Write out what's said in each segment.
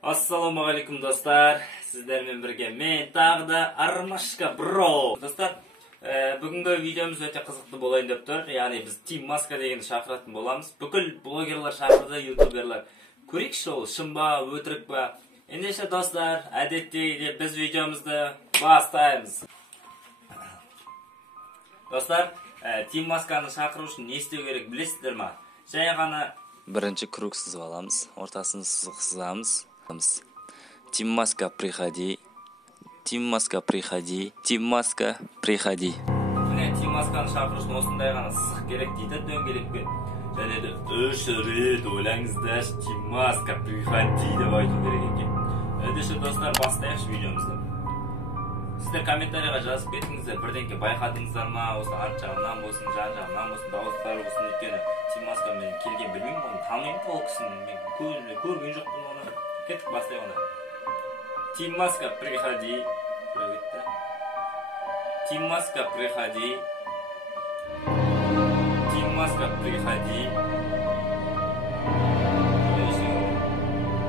Ассалаумағалейкум достар, сіздермен бірге мен тағы да Армашка бро. Достар, бүгінгі видеомыз өте қызықты болайын деп тұр. Яғни біз Team Maska дегенді шақыратын боламыз. Бүкіл блогерлар шақырды, ютуберлар. Көрейікші ол, шын ба, өтірік ба? Ендеше достар, әдеттегідей біз видеомызды бастаймыз. Достар, Team Maskаны шақыру үшін не істеу керек білесіздер ма? Жай ғана бірінші круг сызып аламыз, ортасын сызамыз. Team Maska приходи. Team Maska приходи. Team Maska приходи. Міне Team Maskаны шақыру үшін осындай ғана сызық керек дейді дөңгелекпен. Және де 3 рет ойлаңыздар, Team Maska приходи деп айту керек екен. Ендеше достар, бастайықшы видеомызды. Сіздер комментарийға жазып кетіңіздер, бірдеңке байқадыңыздар ма, осы арт жағынан болсын, жан жағынан болсын, дауыстары болсын, өйткені Team Maska мен келген білмеймін, оны танымаймын ол кісіні, мен көрген жоқпын оны. Кеттік бастайық оны. Team Maska приходи. Team Maska приходи. Team Maska приходи.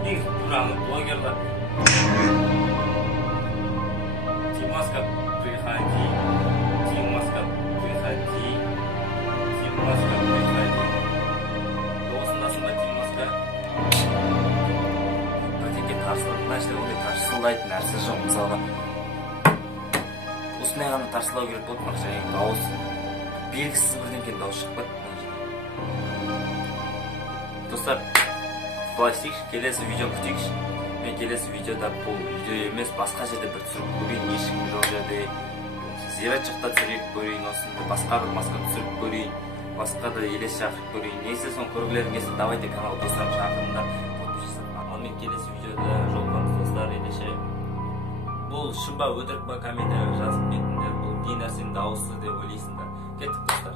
Ең туралы блогерлар. Team Maska приходи. Team Maska приходи. Team Maska приходи. Осындасың ба Team Maska? Бірдеңке тарсылатына іште ондай тарсылайтын нәрсе жоқ. Мысалға осындай ғана тарсылау керек болды, мақша дауыс белгісіз бірдеңке дауыс шықпады. Достар, былай істейікші, келесі видео күтейікші. Мен келесі видеода бұл видео емес, басқа жерде бір түсіріп көрейін, ешкім жоқ жерде. Зират жақта түсіріп көрейін, осында басқа бір маска түсіріп көрейін, басқа да елес шақырып көрейін. Несі соң көргілерің келсін, давайте канал достарым шақырыңдар. Онымен келесі видеода жолығамыз достар. Ендеше бұл шын ба өтірік па комментарийға жазып кетіңдер. Бұл не нәрсенің дауысы деп ойлайсыңдар. Кеттік достар.